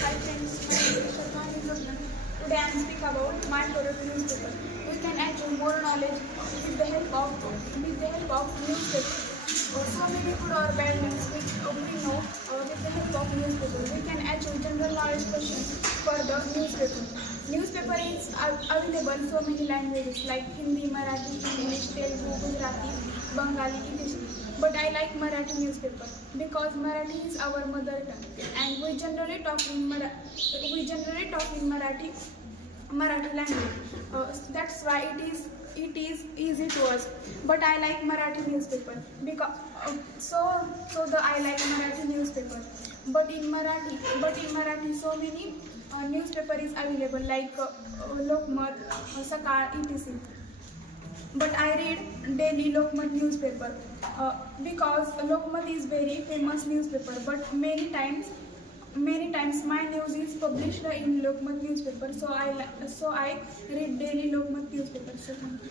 Hi friends, my name is Shadwani Gurman. Today I am speaking about my favorite newspaper. We can achieve more knowledge with the help of newspaper. So many good or bad news which we know with the help of newspaper. We can achieve general knowledge questions for the newspaper. Newspaper is available in so many languages like Hindi, Marathi, English, Telugu, Gujarati, Bengali, etc. But I like Marathi newspaper because Marathi is our mother tongue, and we generally talk in Marathi language. That's why it is easy to us. But I like Marathi newspaper because I like Marathi newspaper. But in Marathi, so many newspaper is available like Lokmat, Sakal, etc. But I read daily Lokmat newspaper because Lokmat is very famous newspaper. But many times my news is published in Lokmat newspaper. So I read daily Lokmat newspaper. So thank you.